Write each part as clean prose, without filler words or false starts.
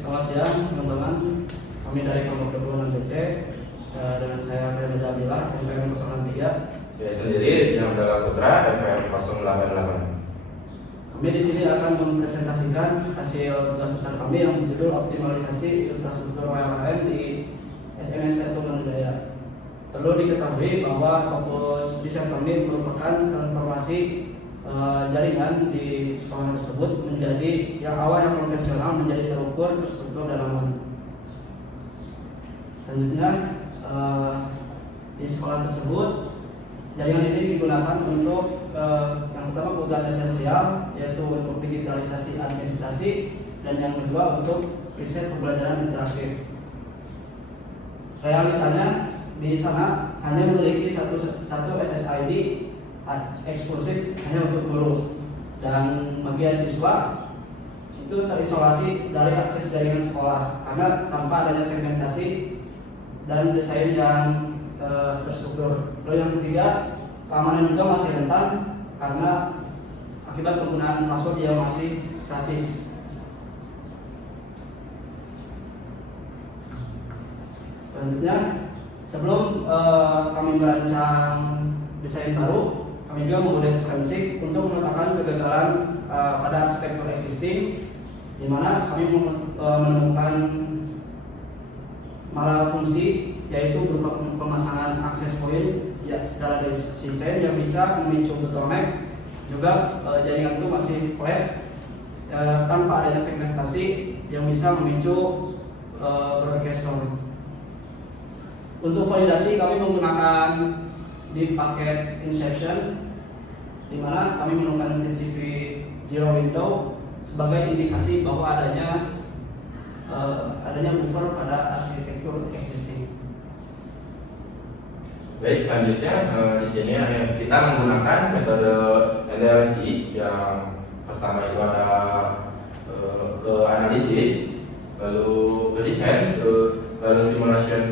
Selamat siang teman-teman. Kami dari kelompok 26 BC dengan saya Firman Zabila, MPM 03. Saya sendiri yang Dala Putra, MPM 088. Kami di sini akan mempresentasikan hasil tugas besar kami yang berjudul optimalisasi infrastruktur WLAN di SMN 1 Manujaya. Perlu diketahui bahwa fokus desain kami merupakan transformasi jaringan di sekolah tersebut menjadi yang awalnya konvensional menjadi terukur, terstruktur dan aman. Selanjutnya di sekolah tersebut jaringan ini digunakan untuk yang pertama kebutuhan esensial yaitu untuk digitalisasi administrasi dan yang kedua untuk riset pembelajaran interaktif. Realitanya di sana hanya memiliki satu SSID eksklusif hanya untuk guru dan bagian siswa itu terisolasi dari akses jaringan sekolah karena tanpa adanya segmentasi dan desain yang terstruktur. Lalu yang ketiga, keamanan juga masih rentan karena akibat penggunaan password yang masih statis. Selanjutnya, sebelum kami merancang desain baru, kami juga membuat forensik untuk menetapkan kegagalan pada arsitektur existing, di mana kami menemukan malfungsi yaitu berupa pemasangan akses point ya secara desain yang bisa memicu bottleneck. Juga jaringan itu masih flat tanpa adanya segmentasi yang bisa memicu broadcast storm. Untuk validasi kami menggunakan di paket Inception, di mana kami menemukan TCP zero window sebagai indikasi bahwa adanya buffer pada arsitektur existing. Baik, selanjutnya di sini kita menggunakan metode NDLC yang pertama itu ada ke analisis, lalu ke desain, lalu simulation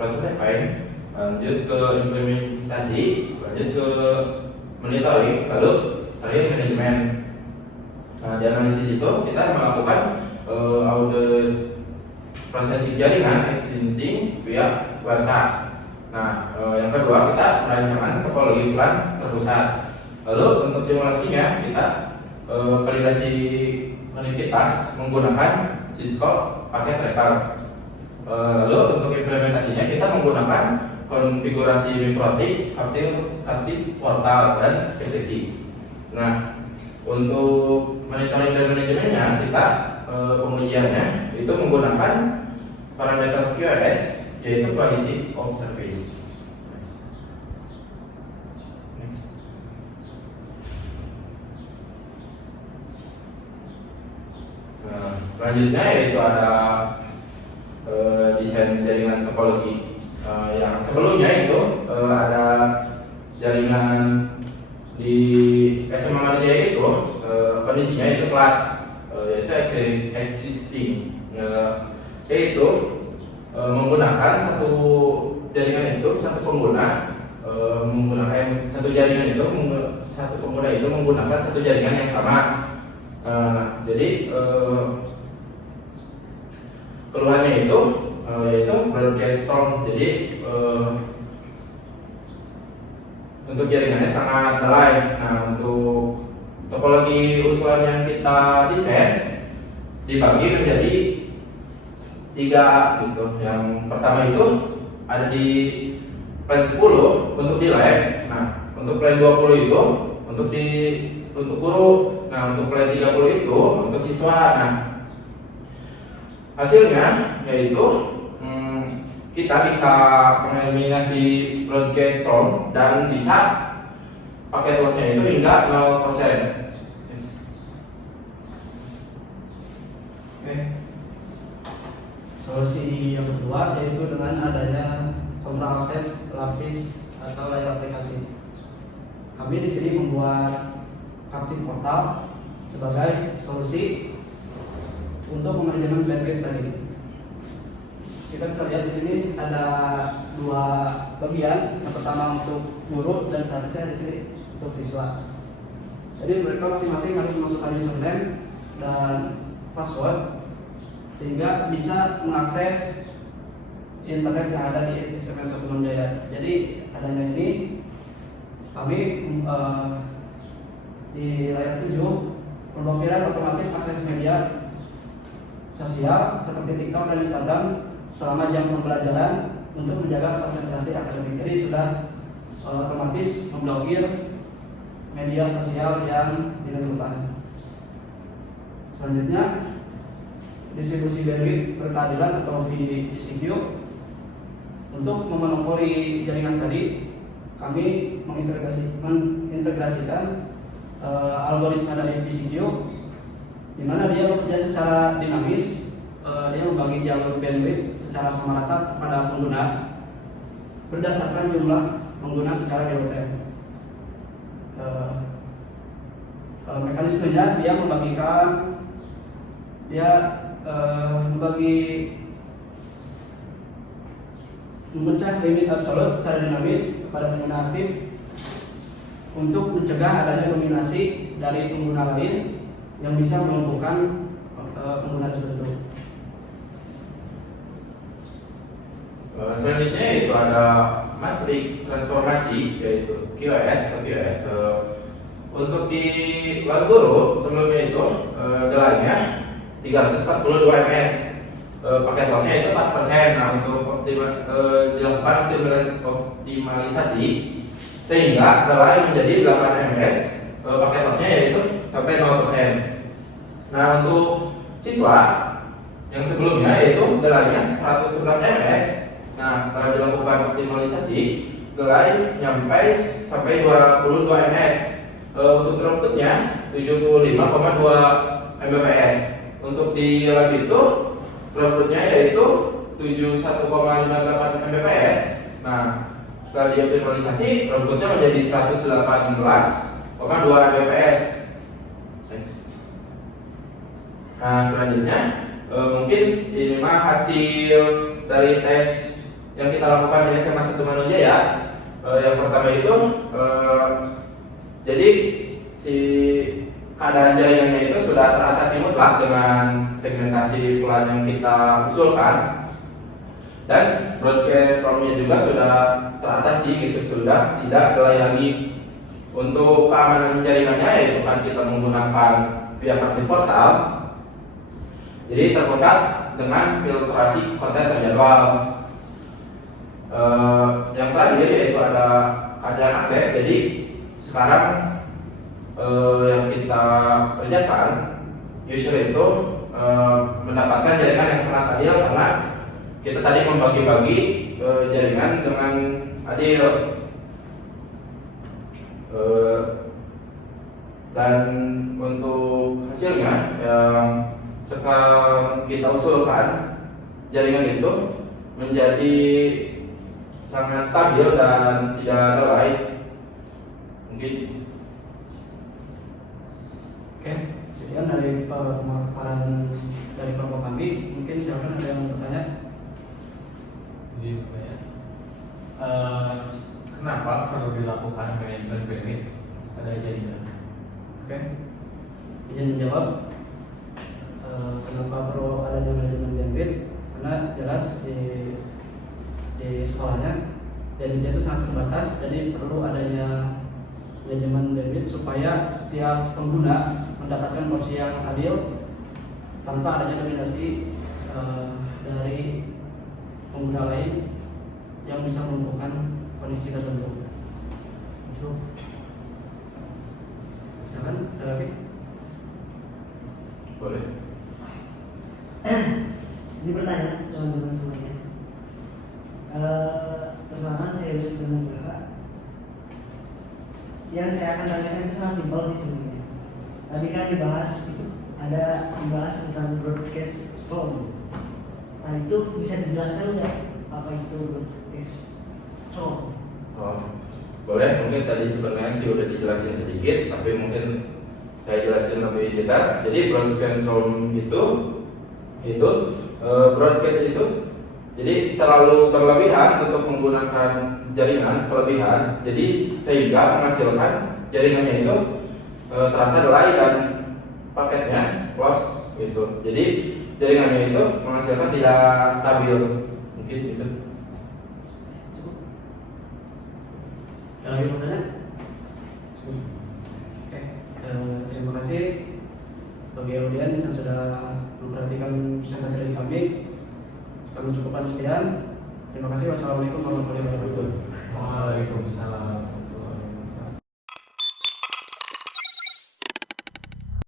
prototyping, lanjut ke implementasi, lanjut ke monitoring, lalu terakhir manajemen. Nah, di analisis itu kita melakukan audit prosesing jaringan existing via WhatsApp. Nah, yang kedua kita merancangkan topologi plan terpusat. Lalu untuk simulasinya kita validasi konektivitas menggunakan Cisco paket tracker. Lalu untuk implementasinya kita menggunakan konfigurasi mikrotik, captive portal dan PCT. Nah, untuk monitoring dan manajemennya kita pengujiannya itu menggunakan parameter QoS yaitu quality of service. Next. Nah, selanjutnya yaitu ada desain jaringan topologi. Yang sebelumnya itu ada jaringan di SMA Manujaya itu kondisinya itu plat, yaitu existing, yaitu menggunakan satu jaringan itu satu pengguna menggunakan satu jaringan itu satu pengguna itu menggunakan satu jaringan yang sama. Jadi keluhannya itu yaitu broadcast storm. Jadi untuk jaringannya sangat delay. Nah, untuk topologi usulan yang kita desain dibagi menjadi 3 gitu. Yang pertama itu ada di plan 10 untuk di lab. Nah, untuk plan 20 itu untuk guru. Nah, untuk plan 30 itu untuk siswa. Nah, hasilnya yaitu kita bisa mengeliminasi broadcast storm dan bisa paket lossnya itu hingga 0%. Oke. Solusi yang kedua yaitu dengan adanya kontrol akses lapis atau layar aplikasi. Kami di sini membuat captive portal sebagai solusi untuk manajemen bandwidth tadi. Kita bisa lihat di sini ada 2 bagian. Yang pertama untuk guru dan selanjutnya di sini untuk siswa. Jadi mereka masing-masing harus memasukkan username dan password sehingga bisa mengakses internet yang ada di SMN 1 Manjaya. Jadi adanya ini kami di layar 7 pemblokiran otomatis akses media sosial seperti TikTok dan Instagram selama jam pembelajaran untuk menjaga konsentrasi akademik. Jadi sudah otomatis memblokir media sosial yang ditentukan. Selanjutnya, distribusi bandwidth berkeadilan atau VCQ. Untuk memonopoli jaringan tadi, kami mengintegrasikan algoritma dari VCQ, di mana dia bekerja secara dinamis. Dia membagi jalur bandwidth secara sama rata kepada pengguna berdasarkan jumlah pengguna secara real time. Mekanismenya dia memecah limit absolut secara dinamis kepada pengguna aktif untuk mencegah adanya dominasi dari pengguna lain yang bisa melumpuhkan pengguna tertentu. Selanjutnya itu ada matrik transformasi yaitu QoS atau QoS. Untuk di lalu guru sebelumnya itu nilainya 342 ms, paket lossnya itu 4%. Nah, untuk dilakukan optimalisasi sehingga nilai menjadi 8 ms, paket lossnya yaitu sampai 0%. Nah, untuk siswa yang sebelumnya yaitu nilainya 111 ms. Nah, setelah dilakukan optimalisasi, nilai nyampe sampai 22 ms. Untuk throughputnya 75,2 Mbps. Untuk di lab itu throughputnya yaitu 71,58 Mbps. Nah, setelah dioptimalisasi, throughputnya menjadi 118,2 Mbps. Nah, selanjutnya mungkin ini mah hasil dari tes yang kita lakukan di SMA 1 Manunjaya. Yang pertama itu jadi si keadaan jaringannya itu sudah teratasi mutlak dengan segmentasi plan yang kita usulkan, dan broadcast formnya juga sudah teratasi gitu, sudah tidak delay lagi. Untuk keamanan jaringannya yaitu kan kita menggunakan via Captive Portal, jadi terpusat dengan filtrasi konten terjadwal. Yang terakhir yaitu ada keadaan akses. Jadi sekarang yang kita kerjakan, user itu mendapatkan jaringan yang sangat adil karena kita tadi membagi-bagi jaringan dengan adil. Dan untuk hasilnya yang sekarang kita usulkan, jaringan itu menjadi sangat stabil dan tidak delay. Mungkin oke, sekian dari pemaparan dari kelompok kami. Mungkin silakan ada yang bertanya. Izin bertanya. Kenapa perlu dilakukan manajemen bandwidth pada jaringan? Oke, izin menjawab. Kenapa perlu adanya manajemen bandwidth? Karena jelas di sekolahnya bandwidth itu sangat terbatas, jadi perlu adanya manajemen bandwidth supaya setiap pengguna mendapatkan porsi yang adil tanpa adanya dominasi dari pengguna lain yang bisa melumpuhkan kondisi tertentu. Itu. Silakan, ada lagi? boleh. Jadi bertanya teman-teman semuanya. Pertama saya harus mencoba. Yang saya akan tanyakan itu sangat simpel sih sebenarnya. Tadi kan dibahas tentang broadcast flow. Nah itu bisa dijelaskan nggak apa itu broadcast flow? Boleh, mungkin tadi sebenarnya sih udah dijelasin sedikit, tapi mungkin saya jelasin lebih detail. Jadi broadcast room itu broadcast itu jadi terlalu berlebihan untuk menggunakan jaringan kelebihan, jadi sehingga menghasilkan jaringannya itu terasa delay dan paketnya loss gitu. Jadi jaringannya itu menghasilkan tidak stabil, mungkin gitu. Cukup. Ada lagi pertanyaan? Cukup. Oke, terima kasih bagi audiens yang sudah memperhatikan presentasi dari kami. Kami cukupkan sekian. Terima kasih. Wassalamualaikum warahmatullahi wabarakatuh. Waalaikumsalam.